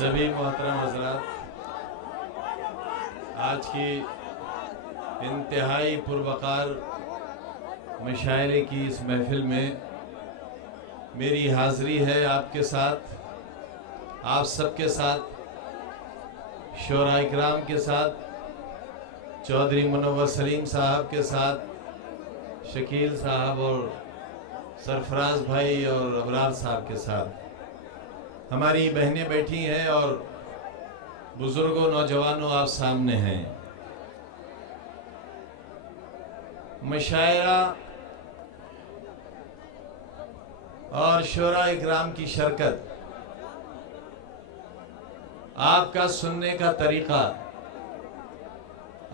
सभी मोहतरम हज़रात, आज की इंतहाई पुरवकार मशायरे की इस महफिल में मेरी हाज़री है आपके साथ, आप सबके साथ, शोरा इकराम के साथ, चौधरी मुनव्वर सलीम साहब के साथ, शकील साहब और सरफराज भाई और अबरार साहब के साथ। हमारी बहनें बैठी हैं और बुजुर्गों, नौजवानों आप सामने हैं। मशायरा और शोरा इकराम की शिरकत, आपका सुनने का तरीका,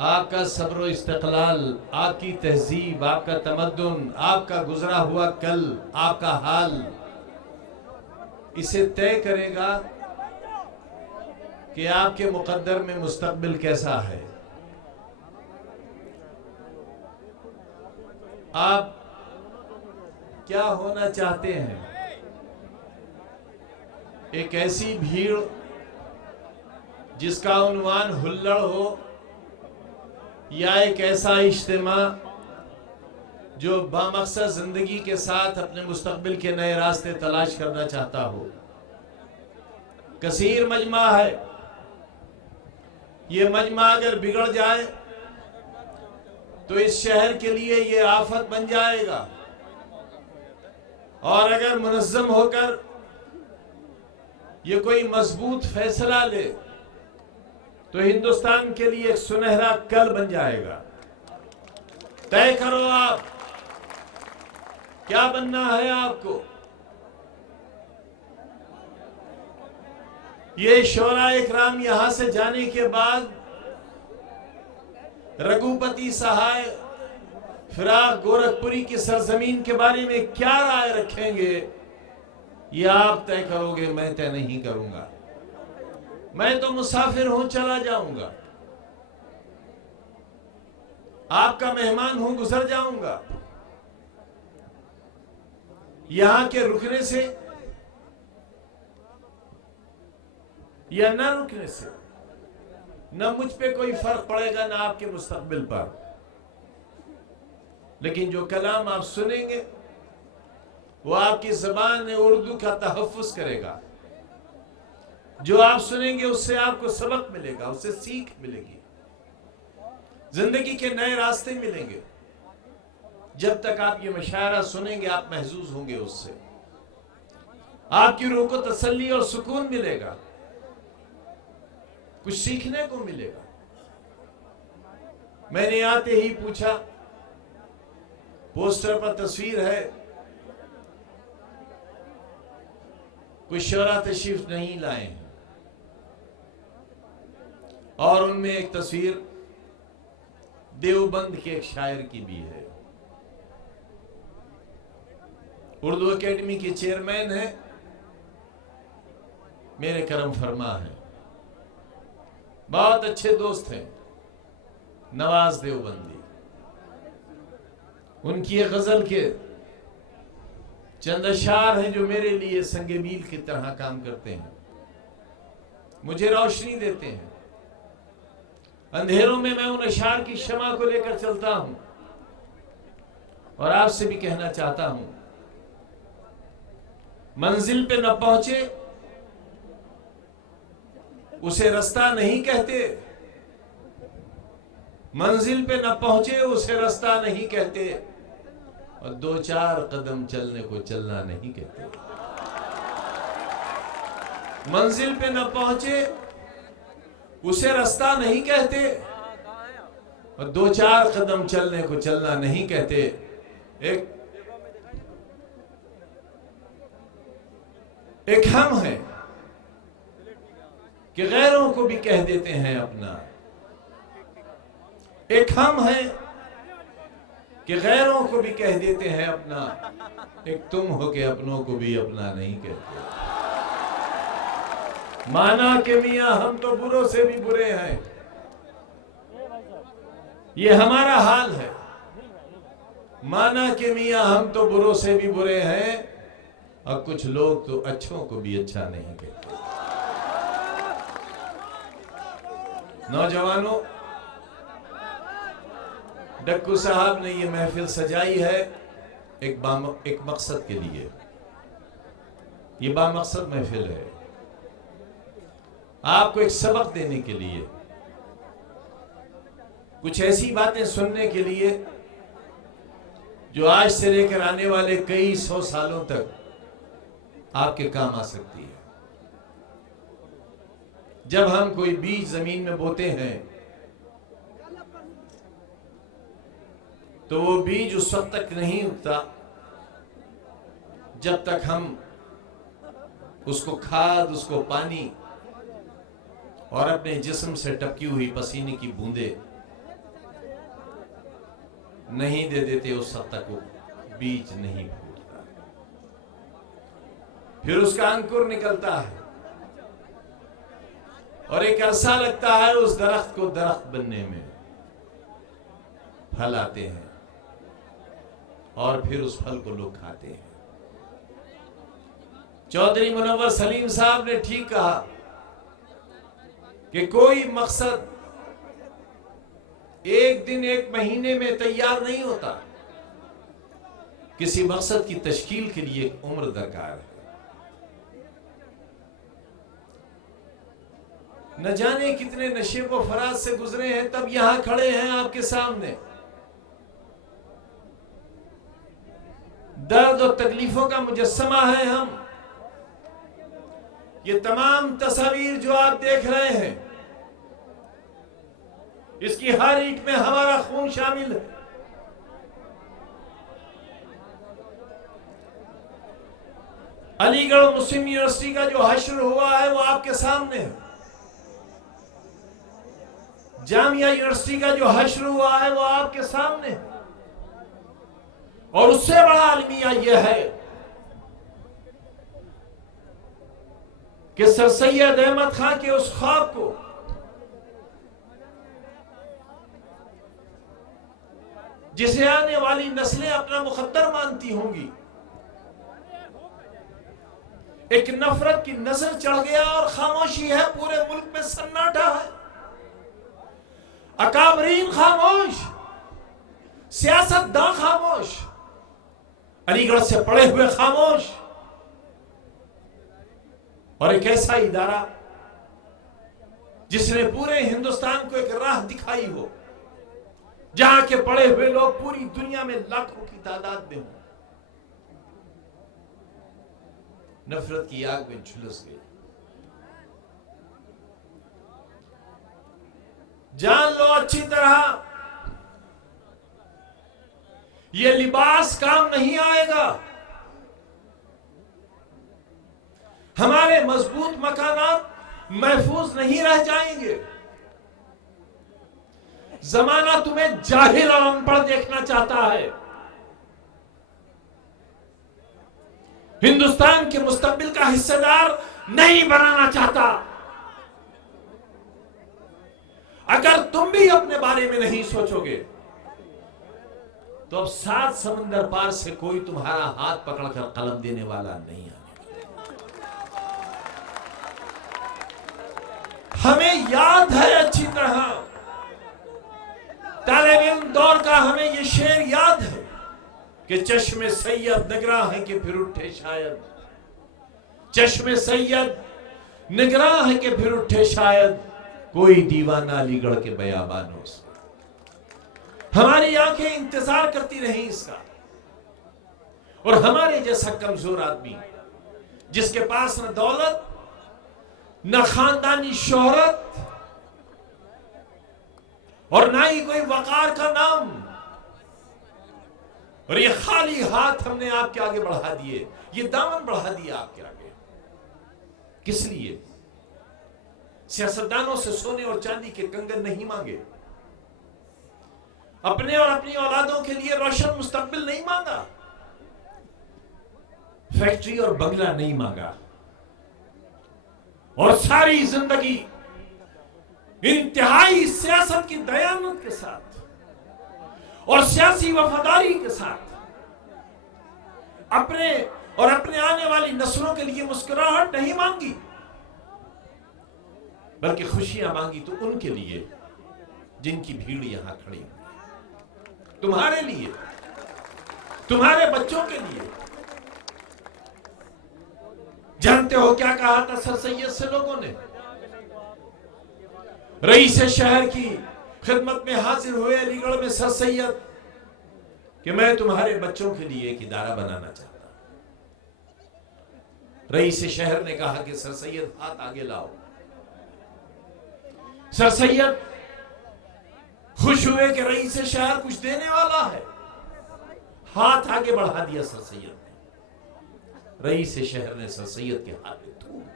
आपका सब्र व इस्तिक़लाल, आपकी तहजीब, आपका तमद्दुन, आपका गुजरा हुआ कल, आपका हाल, इसे तय करेगा कि आपके मुक़द्दर में मुस्तक़बिल कैसा है। आप क्या होना चाहते हैं? एक ऐसी भीड़ जिसका उन्वान हुल्लड़ हो, या एक ऐसा इज्तिमा जो बामक़सद जिंदगी के साथ अपने मुस्तक़बिल के नए रास्ते तलाश करना चाहता हो। कसीर मजमा है, ये मजमा अगर बिगड़ जाए तो इस शहर के लिए ये आफत बन जाएगा, और अगर मुनज़्ज़म होकर ये कोई मजबूत फैसला ले तो हिंदुस्तान के लिए एक सुनहरा कल बन जाएगा। तय करो आप क्या बनना है आपको। ये शोरा इकराम यहां से जाने के बाद रघुपति सहाय फिराक गोरखपुरी की सरजमीन के बारे में क्या राय रखेंगे, ये आप तय करोगे, मैं तय नहीं करूंगा। मैं तो मुसाफिर हूं, चला जाऊंगा, आपका मेहमान हूं, गुजर जाऊंगा। यहां के रुकने से या न रुकने से न मुझ पे कोई फर्क पड़ेगा, न आपके मुस्तकबिल पर। लेकिन जो कलाम आप सुनेंगे वो आपकी ज़बान उर्दू का तहफ़्फ़ुज़ करेगा। जो आप सुनेंगे उससे आपको सबक मिलेगा, उससे सीख मिलेगी, जिंदगी के नए रास्ते मिलेंगे। जब तक आप ये मशायरा सुनेंगे आप महजूज होंगे, उससे आपकी रूह को तसल्ली और सुकून मिलेगा, कुछ सीखने को मिलेगा। मैंने आते ही पूछा, पोस्टर पर तस्वीर है, कुछ शोरा तशरीफ नहीं लाए हैं, और उनमें एक तस्वीर देवबंद के एक शायर की भी है। उर्दू एकेडमी के चेयरमैन है, मेरे करम फरमा है, बहुत अच्छे दोस्त हैं, नवाज देवबंदी। उनकी एक गजल के चंद अशार हैं जो मेरे लिए संगे मील की तरह काम करते हैं, मुझे रोशनी देते हैं। अंधेरों में मैं उन अशार की शमा को लेकर चलता हूं, और आपसे भी कहना चाहता हूं, मंजिल पे न पहुंचे उसे रास्ता नहीं कहते, मंजिल पे न पहुंचे उसे रास्ता नहीं कहते, और दो चार कदम चलने को चलना नहीं कहते। मंजिल पे न पहुंचे उसे रास्ता नहीं कहते, और दो चार कदम चलने को चलना नहीं कहते। एक हम है कि गैरों को भी कह देते हैं अपना, एक हम है कि गैरों को भी कह देते हैं अपना, एक तुम हो के अपनों को भी अपना नहीं कहते। माना कि मियां हम तो बुरों से भी बुरे हैं, ये हमारा हाल है। माना कि मियां हम तो बुरों से भी बुरे हैं, और कुछ लोग तो अच्छों को भी अच्छा नहीं कहते। नौजवानों, डक्कू साहब ने ये महफिल सजाई है एक मकसद के लिए। ये बामकसद महफिल है, आपको एक सबक देने के लिए, कुछ ऐसी बातें सुनने के लिए जो आज से लेकर आने वाले कई सौ सालों तक आपके काम आ सकती है। जब हम कोई बीज जमीन में बोते हैं तो वो बीज उस वक्त तक नहीं उगता जब तक हम उसको खाद, उसको पानी और अपने जिस्म से टपकी हुई पसीने की बूंदे नहीं दे देते, उस वक्त तक वो बीज नहीं फूटता। फिर उसका अंकुर निकलता है और एक अरसा लगता है उस दरख्त को दरख्त बनने में, फल आते हैं और फिर उस फल को लोग खाते हैं। चौधरी मुनव्वर सलीम साहब ने ठीक कहा कि कोई मकसद एक दिन एक महीने में तैयार नहीं होता, किसी मकसद की तश्कील के लिए एक उम्र दरकार है। न जाने कितने नशे व फराज से गुजरे हैं, तब यहां खड़े हैं आपके सामने। दर्द और तकलीफों का मुजस्समा है हम। ये तमाम तस्वीर जो आप देख रहे हैं, इसकी हर ईंट में हमारा खून शामिल है। अलीगढ़ मुस्लिम यूनिवर्सिटी का जो हश्र हुआ है वो आपके सामने है। जामिया यूनिवर्सिटी का जो हश्र हुआ है वो आपके सामने है। और उससे बड़ा अलमिया यह है कि सर सैयद अहमद खान के उस ख्वाब को जिसे आने वाली नस्लें अपना मुकद्दर मानती होंगी, एक नफरत की नजर चढ़ गया और खामोशी है, पूरे मुल्क में सन्नाटा है। अकाबरीन खामोश, सियासतदान खामोश, अलीगढ़ से पढ़े हुए खामोश, और एक ऐसा इदारा जिसने पूरे हिंदुस्तान को एक राह दिखाई हो, जहां के पढ़े हुए लोग पूरी दुनिया में लाखों की तादाद में हो, नफरत की आग में झुलस गई। जान लो अच्छी तरह, ये लिबास काम नहीं आएगा। हमारे मजबूत मकानात महफूज नहीं रह जाएंगे। जमाना तुम्हें जाहिल और अनपढ़ देखना चाहता है, हिंदुस्तान के मुस्तकबिल का हिस्सेदार नहीं बनाना चाहता। अगर तुम भी अपने बारे में नहीं सोचोगे तो अब 7 समंदर पार से कोई तुम्हारा हाथ पकड़कर कलम देने वाला नहीं आने। हमें याद है अच्छी तरह, तालिब इल्म दौर का हमें ये शेर याद है कि चश्मे सैयद निगरां है कि फिर उठे शायद, चश्मे सैयद निगरां है कि फिर उठे शायद, कोई दीवाना अलीगढ़ के बयाबानों से। हमारी आंखें इंतजार करती रही इसका, और हमारे जैसा कमजोर आदमी जिसके पास न दौलत न खानदानी शोहरत और ना ही कोई वकार का नाम, और ये खाली हाथ हमने आपके आगे बढ़ा दिए, ये दामन बढ़ा दिया आपके आगे। किस लिए? सियासतदानों से सोने और चांदी के कंगन नहीं मांगे, अपने और अपनी औलादों के लिए रोशन मुस्तकबिल नहीं मांगा, फैक्ट्री और बंगला नहीं मांगा, और सारी जिंदगी इंतहाई सियासत की दयानत के साथ और सियासी वफादारी के साथ अपने और अपने आने वाली नस्लों के लिए मुस्कुराहट नहीं मांगी, बल्कि खुशियां मांगी तो उनके लिए जिनकी भीड़ यहां खड़ी हुई, तुम्हारे लिए, तुम्हारे बच्चों के लिए। जानते हो क्या कहा था सर सैयद से लोगों ने? रईस शहर की खिदमत में हाजिर हुए अलीगढ़ में सर सैयद कि मैं तुम्हारे बच्चों के लिए एक इदारा बनाना चाहता हूं। रईस शहर ने कहा कि सर सैयद हाथ आगे लाओ। सर सैयद खुश हुए कि रईस शहर कुछ देने वाला है, हाथ आगे बढ़ा दिया सर सैयद ने। रईस शहर ने सर सैयद के हाथ में थूक दिया।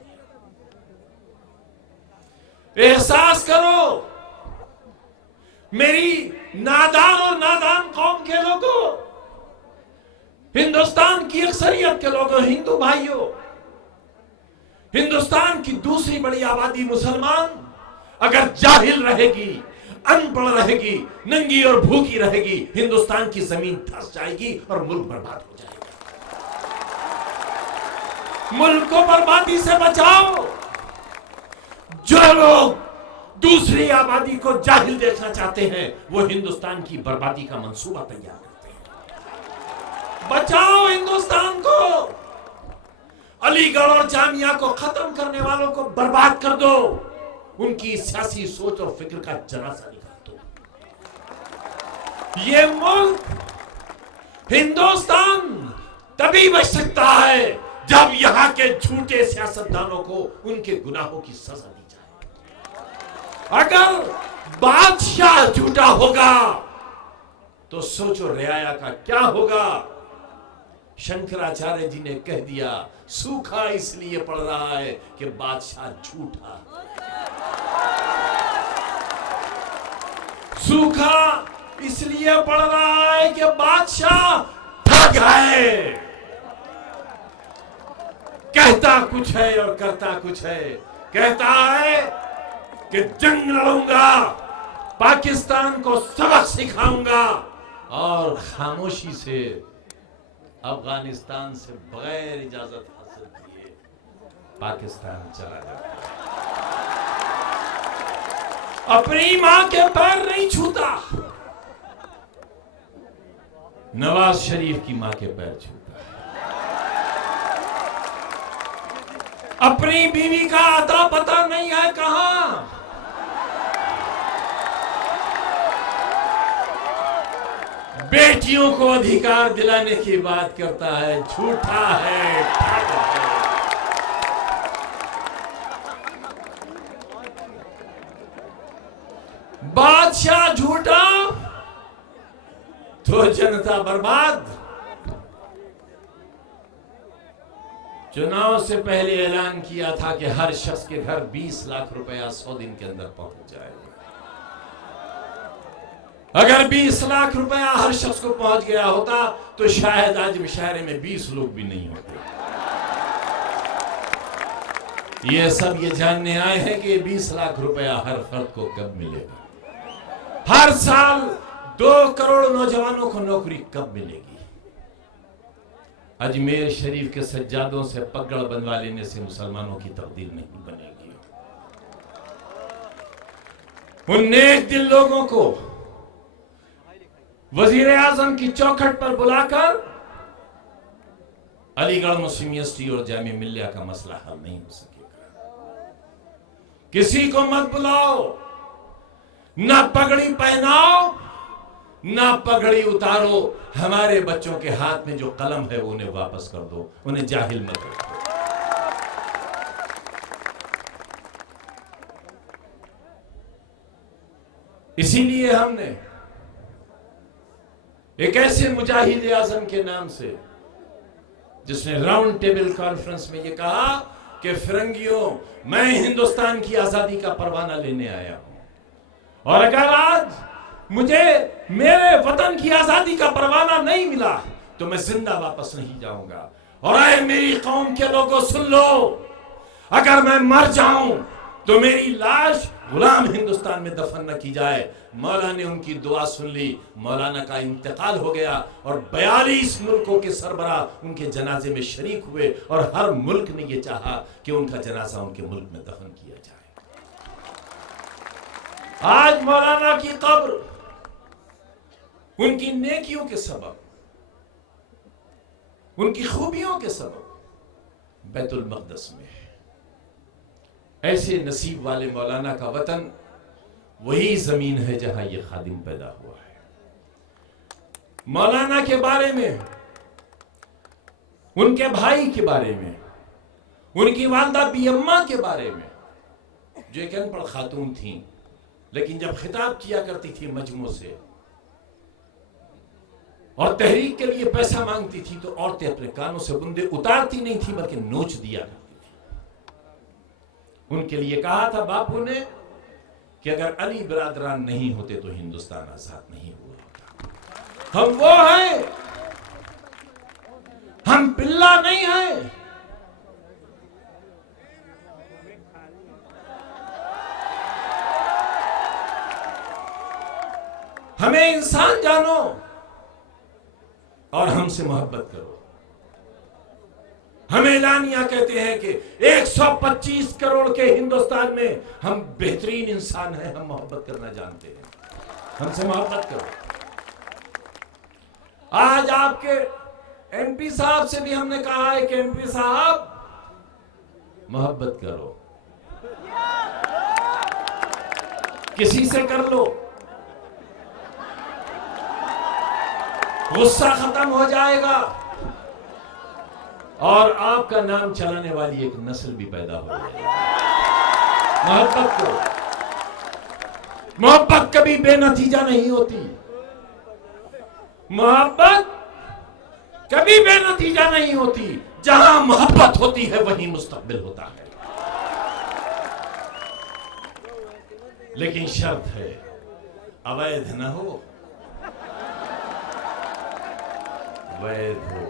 एहसास करो मेरी नादान और नादान कौम के लोगों, हिंदुस्तान की अक्सरियत के लोगों, हिंदू भाइयों, हिंदुस्तान की दूसरी बड़ी आबादी मुसलमान अगर जाहिल रहेगी, अनपढ़ रहेगी, नंगी और भूखी रहेगी, हिंदुस्तान की जमीन धंस जाएगी और मुल्क बर्बाद हो जाएगा। मुल्क को बर्बादी से बचाओ। जो लोग दूसरी आबादी को जाहिल देखना चाहते हैं वो हिंदुस्तान की बर्बादी का मंसूबा तैयार करते हैं। बचाओ हिंदुस्तान को। अलीगढ़ और जामिया को खत्म करने वालों को बर्बाद कर दो। उनकी सियासी सोच और फिक्र का जनाजा निकाल दो। ये मुल्क हिंदुस्तान तभी बच सकता है जब यहां के झूठे सियासतदानों को उनके गुनाहों की सजा दी जाए। अगर बादशाह झूठा होगा तो सोचो रियाया का क्या होगा। शंकराचार्य जी ने कह दिया सूखा इसलिए पड़ रहा है कि बादशाह झूठा। सूखा इसलिए पड़ रहा है कि बादशाह ठग है, कहता कुछ है और करता कुछ है। कहता है कि जंग लड़ूंगा, पाकिस्तान को सबक सिखाऊंगा, और खामोशी से अफगानिस्तान से बगैर इजाजत हासिल किए पाकिस्तान चला जाता है। अपनी मां के पैर नहीं छूता, नवाज शरीफ की मां के पैर छूता है। अपनी बीवी का आता पता नहीं है कहां। बेटियों को अधिकार दिलाने की बात करता है, झूठा है, ठग है। बादशाह झूठा तो जनता बर्बाद। चुनाव से पहले ऐलान किया था कि हर शख्स के घर 20 लाख रुपया 100 दिन के अंदर पहुंच जाएगा। अगर 20 लाख रुपया हर शख्स को पहुंच गया होता तो शायद आज मुशायरे में 20 लोग भी नहीं होते। ये सब ये जानने आए हैं कि 20 लाख रुपया हर फर्द को कब मिलेगा, हर साल 2 करोड़ नौजवानों को नौकरी कब मिलेगी। अजमेर शरीफ के सज्जादों से पगड़ बनवा लेने से मुसलमानों की तकदीर नहीं बनेगी। उन नेक दिल लोगों को वजीर आजम की चौखट पर बुलाकर अलीगढ़ मुस्लिम यूनिवर्सिटी और जामिया मिल्लिया का मसला हल नहीं हो सकेगा। किसी को मत बुलाओ, ना पगड़ी पहनाओ ना पगड़ी उतारो। हमारे बच्चों के हाथ में जो कलम है वो उन्हें वापस कर दो, उन्हें जाहिल मत रखो। इसीलिए हमने एक ऐसे मुजाहिद आजम के नाम से, जिसने राउंड टेबल कॉन्फ्रेंस में यह कहा कि फिरंगियों, मैं हिंदुस्तान की आजादी का परवाना लेने आया हूं, और अगर आज मुझे मेरे वतन की आजादी का परवाना नहीं मिला तो मैं जिंदा वापस नहीं जाऊंगा। और आए मेरी कौम के लोगों, सुन लो, अगर मैं मर जाऊं तो मेरी लाश गुलाम हिंदुस्तान में दफन न की जाए। मौला ने उनकी दुआ सुन ली, मौलाना का इंतकाल हो गया और 42 मुल्कों के सरबराह उनके जनाजे में शरीक हुए, और हर मुल्क ने यह चाहा कि उनका जनाजा उनके मुल्क में दफन किया जाए। आज मौलाना की कब्र उनकी नेकियों के सबब, उनकी खूबियों के सबब बैतुल मक़दस में है। ऐसे नसीब वाले मौलाना का वतन वही जमीन है जहां ये खादिम पैदा हुआ है। मौलाना के बारे में, उनके भाई के बारे में, उनकी वालदा बियम्मा के बारे में, जो एक अनपढ़ खातून थी लेकिन जब खिताब किया करती थी मजमू से और तहरीक के लिए पैसा मांगती थी, तो औरतें अपने कानों से बुंदे उतारती नहीं थी बल्कि नोच दिया करती थी। उनके लिए कहा था बापू ने कि अगर अली बिरादरान नहीं होते तो हिंदुस्तान आजाद नहीं हुआ होता। हम वो हैं, हम पिल्ला नहीं हैं। हमें इंसान जानो और हमसे मोहब्बत करो। हम एलानिया कहते हैं कि 125 करोड़ के हिंदुस्तान में हम बेहतरीन इंसान हैं, हम मोहब्बत करना जानते हैं, हमसे मोहब्बत करो। आज आपके एमपी साहब से भी हमने कहा है कि एमपी साहब मोहब्बत करो, किसी से कर लो, गुस्सा खत्म हो जाएगा और आपका नाम चलाने वाली एक नस्ल भी पैदा हो जाएगी। मोहब्बत करो। मोहब्बत कभी बेनतीजा नहीं होती। मोहब्बत कभी बेनतीजा नहीं होती। जहां मोहब्बत होती है वहीं मुस्तकबिल होता है। लेकिन शर्त है अवैध ना हो, वैध हो,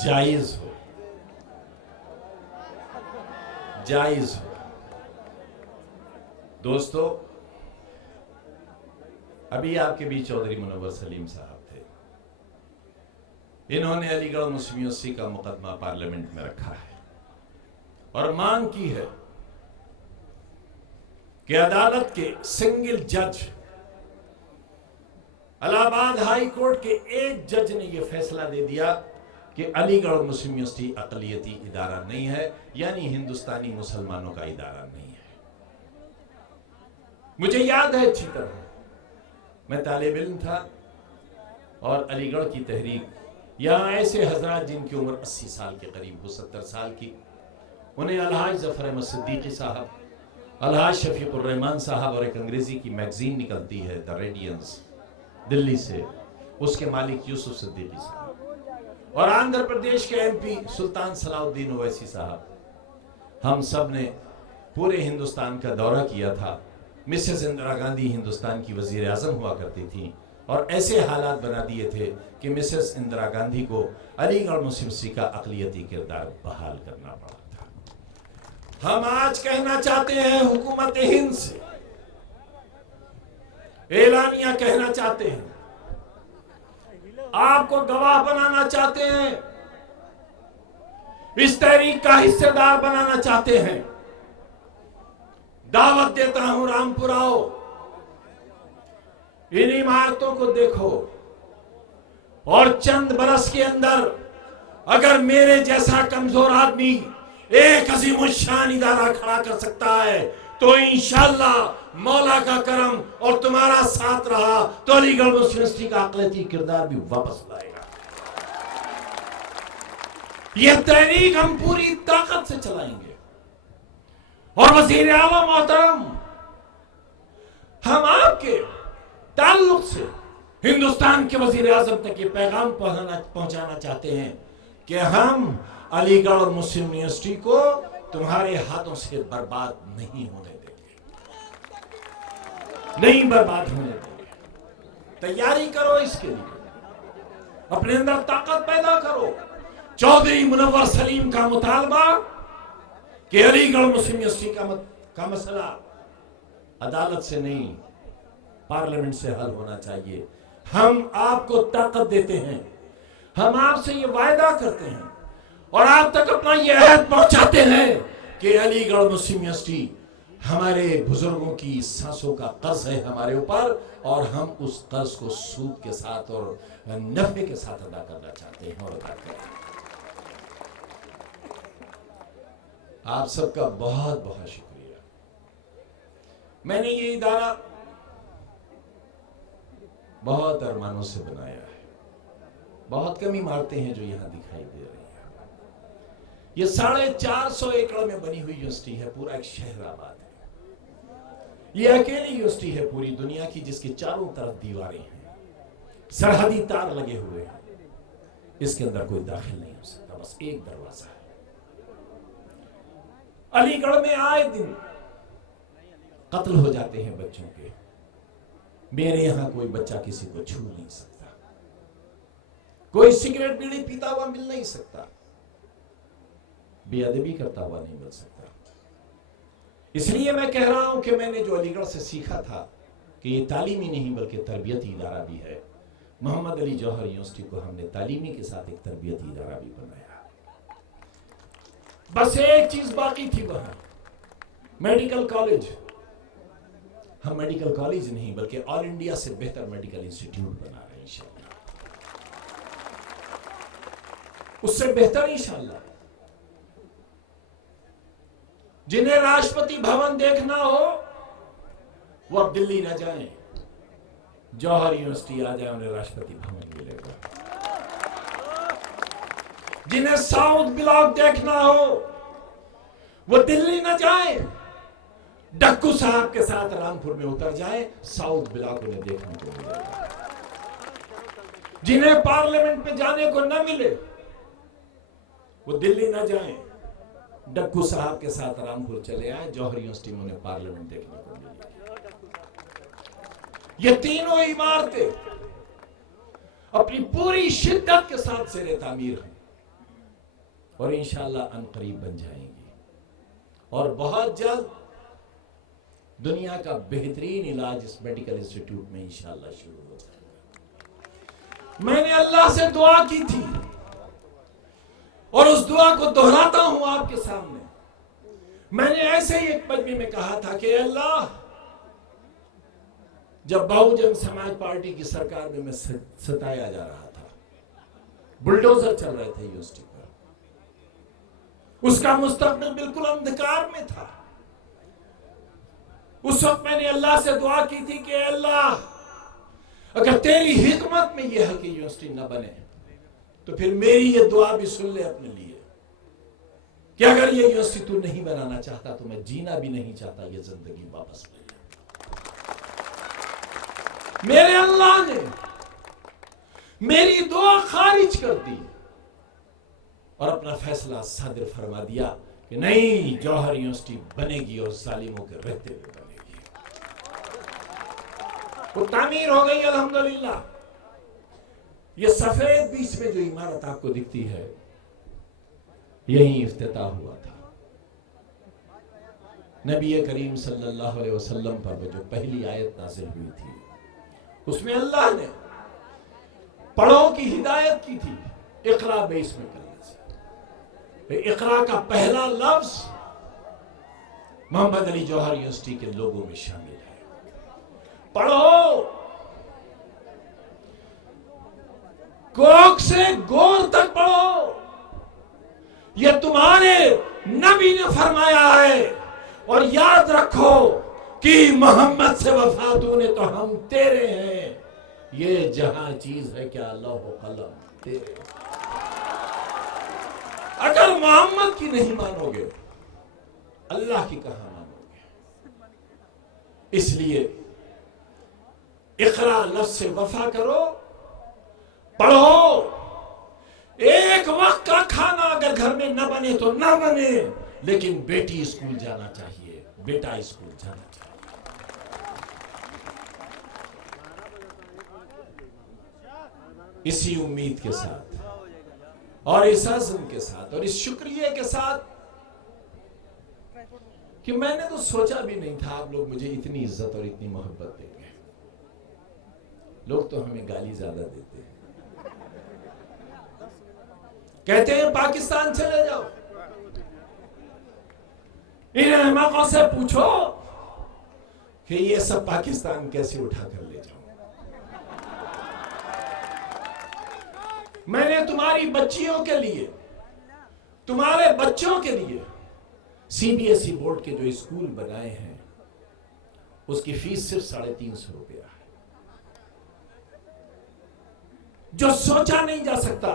जायज हो, जायज हो। दोस्तों, अभी आपके बीच चौधरी मुनव्वर सलीम साहब थे। इन्होंने अलीगढ़ मुस्लिम यूनिवर्सिटी का मुकदमा पार्लियामेंट में रखा है और मांग की है कि अदालत के सिंगल जज, इलाहाबाद हाई कोर्ट के एक जज ने यह फैसला दे दिया कि अलीगढ़ मुस्लिम यूनिवर्सिटी अक़लियती इदारा नहीं है, यानी हिंदुस्तानी मुसलमानों का इदारा नहीं है। मुझे याद है अच्छी तरह, मैं तालिब इल्म था और अलीगढ़ की तहरीक, यहाँ ऐसे हजरात जिनकी उम्र 80 साल के करीब हो, 70 साल की, उन्हें अलहाज ज़फ़र अहमद सिद्दीकी साहब, अलहाज शफीकुर रहमान साहब और एक अंग्रेजी की मैगजीन निकलती है द रेडियंस दिल्ली से, उसके मालिक यूसुफ सिद्दीकी साहब और आंध्र प्रदेश के एमपी सुल्तान सलाउद्दीन ओवैसी साहब, हम सब ने पूरे हिंदुस्तान का दौरा किया था। मिसेस इंदिरा गांधी हिंदुस्तान की वजीर आजम हुआ करती थी और ऐसे हालात बना दिए थे कि मिसेस इंदिरा गांधी को अलीगढ़ मुस्लिम यूनिवर्सिटी का अक़लियती किरदार बहाल करना पड़ा था। हम आज कहना चाहते हैं हुकूमत हिंद से, एलानिया कहना चाहते हैं, आपको गवाह बनाना चाहते हैं, इस तहरीक का हिस्सेदार बनाना चाहते हैं। दावत देता हूं, रामपुर आओ, इन इमारतों को देखो और चंद बरस के अंदर अगर मेरे जैसा कमजोर आदमी एक अज़ीमुश्शान इदारा खड़ा कर सकता है तो इंशाअल्लाह मौला का करम और तुम्हारा साथ रहा तो अलीगढ़ मुस्लिम यूनिवर्सिटी का अक़लियती किरदार भी वापस लाएगा। यह तहरीक हम पूरी ताकत से चलाएंगे और वज़ीर आला मोहतरम, हम आपके ताल्लुक से हिंदुस्तान के वज़ीर आज़म तक ये पैगाम पहुंचाना चाहते हैं कि हम अलीगढ़ और मुस्लिम यूनिवर्सिटी को तुम्हारे हाथों से बर्बाद नहीं होने देंगे, नहीं बर्बाद होने देंगे। तैयारी करो इसके लिए, अपने अंदर ताकत पैदा करो। चौधरी मुनव्वर सलीम का मुतालबा कि अलीगढ़ मुस्लिम यूनिवर्सिटी का मसला अदालत से नहीं पार्लियामेंट से हल होना चाहिए। हम आपको ताकत देते हैं, हम आपसे ये वायदा करते हैं और आप तक अपना ये अहद पहुंचाते हैं कि अलीगढ़ मुस्लिम यूनिवर्सिटी हमारे बुजुर्गों की सांसों का कर्ज है हमारे ऊपर, और हम उस कर्ज को सूद के साथ और नफे के साथ अदा करना चाहते हैं और अदा करते हैं। आप सबका बहुत बहुत शुक्रिया। मैंने ये इदारा बहुत अरमानों से बनाया है। बहुत कम इमारतें हैं जो यहां दिखाई दे रही हैं। ये 450 एकड़ में बनी हुई यूनिवर्सिटी है, पूरा एक शहर आबाद है। ये अकेली यूनिवर्सिटी है पूरी दुनिया की जिसके चारों तरफ दीवारें हैं, सरहदी तार लगे हुए हैं। इसके अंदर कोई दाखिल नहीं हो सकता, बस एक दरवाजा है। अलीगढ़ में आए दिन कत्ल हो जाते हैं बच्चों के। मेरे यहां कोई बच्चा किसी को छू नहीं सकता, कोई सिगरेट बीड़ी पीता हुआ मिल नहीं सकता, बेअदबी करता हुआ नहीं मिल सकता। इसलिए मैं कह रहा हूं कि मैंने जो अलीगढ़ से सीखा था कि ये तालीमी नहीं बल्कि तरबियती इदारा भी है। मोहम्मद अली जौहर यूनिवर्सिटी को हमने तालीमी के साथ एक तरबियती इदारा भी बनाया। बस एक चीज बाकी थी वहां, मेडिकल कॉलेज। हम मेडिकल कॉलेज नहीं बल्कि ऑल इंडिया से बेहतर मेडिकल इंस्टीट्यूट बना रहे हैं इंशाअल्लाह, उससे बेहतर इंशाअल्लाह। जिन्हें राष्ट्रपति भवन देखना हो वो अब दिल्ली न जाएं, जौहर यूनिवर्सिटी आ जाए, उन्हें राष्ट्रपति भवन मिलेगा। जिन्हें साउथ ब्लॉक देखना हो वो दिल्ली न जाएं, डक्कू साहब के साथ रामपुर में उतर जाएं, साउथ ब्लॉक उन्हें देखने को मिलेगा। जिन्हें पार्लियामेंट पे जाने को न मिले वो दिल्ली न जाएं, डक्कू साहब के साथ रामपुर चले आए, जौहर यूनिवर्सिटी में उन्हें पार्लियामेंट देखने को मिली। ये तीनों इमारतें अपनी पूरी शिद्दत के साथ ज़ेरे तामीर हैं और इंशाअल्लाह अनकरीब बन जाएंगी। और बहुत जल्द दुनिया का बेहतरीन इलाज इस मेडिकल इंस्टीट्यूट में इंशाअल्लाह शुरू हो जाएगा। मैंने अल्लाह से दुआ की थी और उस दुआ को दोहराता हूं आपके सामने। मैंने ऐसे ही एक मजमे में कहा था कि अल्लाह, जब बहुजन समाज पार्टी की सरकार में मैं सताया जा रहा था, बुलडोजर चल रहे थे यूनिवर्सिटी पर, उसका मुस्तकबिल बिल्कुल अंधकार में था। उस वक्त मैंने अल्लाह से दुआ की थी कि अल्लाह, अगर तेरी हिकमत में यह है कि यूनिवर्सिटी न बने तो फिर मेरी ये दुआ भी सुन ले अपने लिए कि अगर ये यूनिवर्सिटी तू नहीं बनाना चाहता तो मैं जीना भी नहीं चाहता, ये जिंदगी वापस ले। मेरे अल्लाह ने मेरी दुआ खारिज कर दी और अपना फैसला सादिर फरमा दिया कि नहीं, जौहर यूनिवर्सिटी बनेगी और जालिमों के रहते हुए बनेगी। वो तामीर हो गई अल्हम्दुलिल्लाह। ये सफेद बीच में जो इमारत आपको दिखती है, यही इफ्तिताह हुआ था। नबी करीम सल्लल्लाहु अलैहि वसल्लम पर वो जो पहली आयत नाज़िल हुई थी, उसमें अल्लाह ने पढ़ो की हिदायत की थी, इक़रा बिस्म करने से। इक़रा का पहला लफ्ज मोहम्मद अली जौहर यूनिवर्सिटी के लोगों में शामिल है। पढ़ो, कोक से गोर तक पढ़ो। यह तुम्हारे नबी ने फरमाया है, और याद रखो कि मोहम्मद से वफा तूने तो हम तेरे हैं। ये जहां चीज है क्या लौह कलम तेरे। अगर मोहम्मद की नहीं मानोगे, अल्लाह की कहां मानोगे? इसलिए इक़रा लफ्ज़ से वफा करो, पढ़ो। एक वक्त का खाना अगर घर में न बने तो न बने, लेकिन बेटी स्कूल जाना चाहिए, बेटा स्कूल जाना चाहिए। इसी उम्मीद के साथ और इस अज़्म के साथ और इस शुक्रिया के साथ कि मैंने तो सोचा भी नहीं था आप लोग मुझे इतनी इज्जत और इतनी मोहब्बत देंगे। लोग तो हमें गाली ज्यादा देते हैं, कहते हैं पाकिस्तान चले जाओ, इन्हें अहमकों से पूछो कि ये सब पाकिस्तान कैसे उठा कर ले जाऊं। मैंने तुम्हारी बच्चियों के लिए, तुम्हारे बच्चों के लिए सीबीएसई बोर्ड के जो स्कूल बनाए हैं उसकी फीस सिर्फ 350 रुपया है। जो सोचा नहीं जा सकता,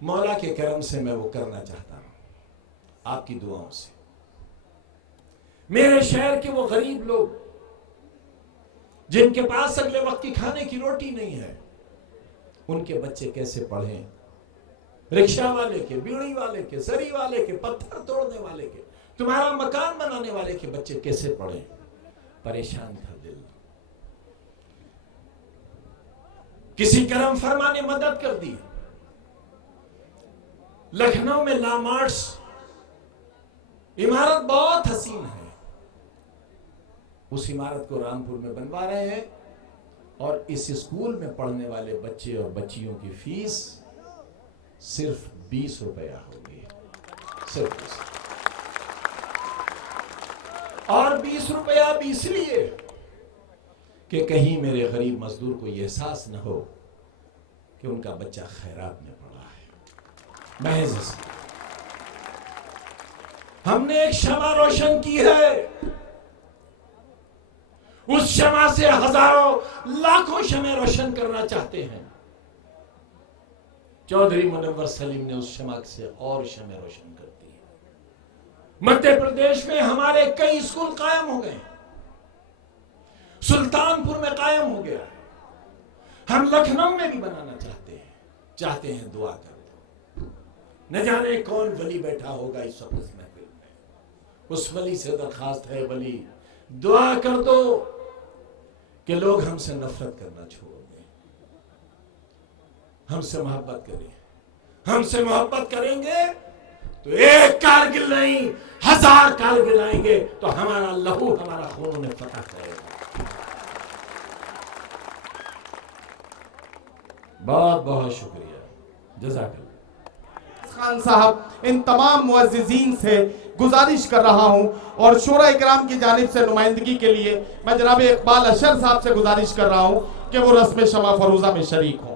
मौला के करम से मैं वो करना चाहता हूं, आपकी दुआओं से। मेरे शहर के वो गरीब लोग जिनके पास अगले वक्त की खाने की रोटी नहीं है, उनके बच्चे कैसे पढ़ें। रिक्शा वाले के, बीड़ी वाले के, सरी वाले के, पत्थर तोड़ने वाले के, तुम्हारा मकान बनाने वाले के बच्चे कैसे पढ़ें। परेशान था दिल। किसी करम फरमा ने मदद कर दी। लखनऊ में लामार्ट्स इमारत बहुत हसीन है, उस इमारत को रामपुर में बनवा रहे हैं और इस स्कूल में पढ़ने वाले बच्चे और बच्चियों की फीस सिर्फ 20 रुपया होगी, सिर्फ 20। और 20 रुपया भी इसलिए कि कहीं मेरे गरीब मजदूर को यह एहसास न हो कि उनका बच्चा खैरात में पड़ा है। महज हमने एक शमा रोशन की है, उस शमा से हजारों लाखों शमे रोशन करना चाहते हैं। चौधरी मुनव्वर सलीम ने उस शमा से और शमे रोशन कर दी। मध्य प्रदेश में हमारे कई स्कूल कायम हो गए, सुल्तानपुर में कायम हो गया है, हम लखनऊ में भी बनाना चाहते हैं। दुआ कर दो, न जाने कौन वली बैठा होगा इस वक्त इस महफिल में। उस वली से दरखास्त है, वली दुआ कर दो कि लोग हमसे नफरत करना छोड़ दें, हमसे मोहब्बत करें। हमसे मोहब्बत करेंगे तो एक कारगिल नहीं 1000 कारगिल आएंगे, तो हमारा लहू, हमारा खून उन्हें फतह करेगा। बहुत बहुत शुक्रिया, जज़ाकल्लाह। खान साहब, इन तमाम मुअज़्ज़िज़ीन से गुजारिश कर रहा हूं और शोरा इकराम की जानिब से नुमाइंदगी के लिए मैं जनाब इकबाल अशर साहब से गुजारिश कर रहा हूं कि वो रस्म शमा फरूजा में शरीक हों।